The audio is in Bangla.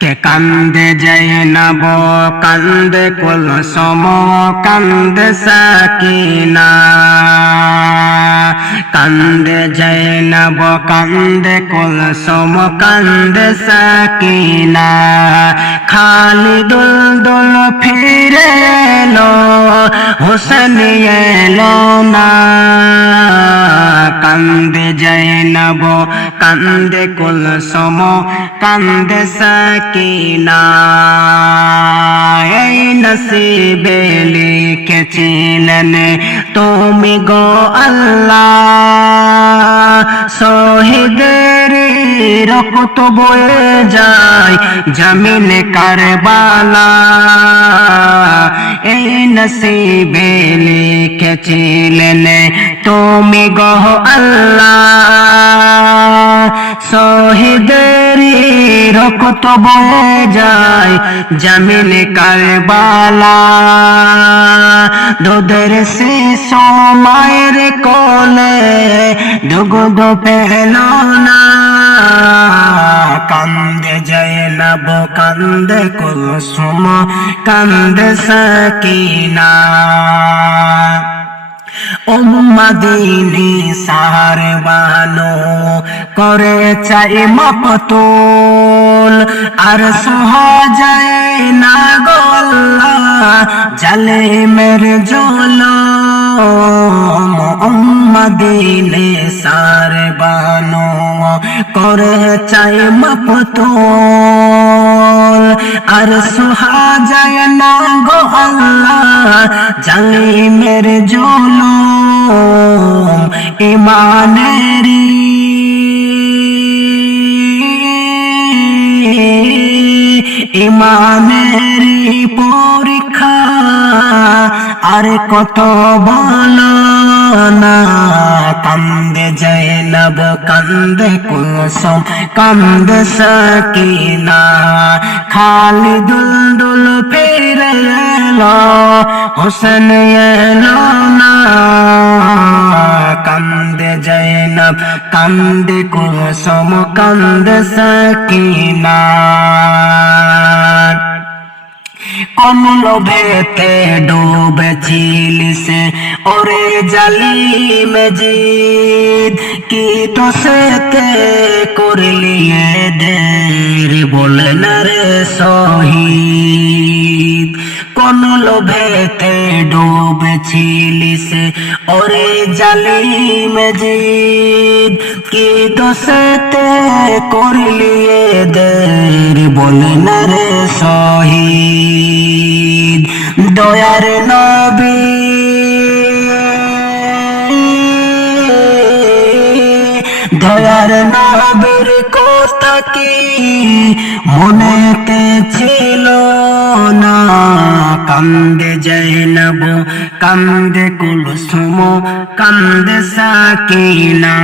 কে কান্দে জৈনব কান্দে কুলসুম কান্দে সাকিনা কান্দে জৈনব কান্দে কুলসুম কান্দে সাকিনা খালিদুল দুল ফিরে এলো হোসেন এলো না কান্দে জৈনব কান্দে কুলসুম কান্দে সাকিনা এই নসিবে লিখেছিলেন তুমি গো আল্লাহ শহীদের রক্ত বয়ে যায় জমিন কারবালা এই নসিবে লিখেছিলেন তুমি গো আল্লাহ শহীদের রক্ত বয়ে যায় জমিন কারবালা দুধের শিশু মায়ের কোলে দুগ্ধ পেল না কান্দে জৈনব কান্দে কুলসুম কান্দে সাকিনা উম্মদিনী সারবানো করে চাই মকতুল আর সহজায় না গো আল্লাহ জালিমের জুলুম উম্মদিনী সারবানো করে চাই মকতুল আর সহজায় না গো আল্লাহ জালিমের জুলুম ইমানেরি পরীক্ষা আর কত বলো না কান্দে জৈনব কান্দে কুলসুম কান্দে সাকিনা খালিদুল দুল ফিরে এলো হোসেন এলো না কান্দে জৈনব কান্দে কুলসুম কান্দে সাকিনা কোন লোভেতে ডুবেছিলিস ওরে জালিম জিদ কি দোষেতে করলি দের বলে না রে শহীদ কোন লোভেতে ডুবেছিলিস ওরে জালিম জিদ কি দোষেতে করলি দের বলে না রে শহীদ দয়ার নবী দয়ার নবীর কথা কি মনেতে ছিল না কান্দে জৈনব কান্দে কুলসুম কান্দে সাকিনা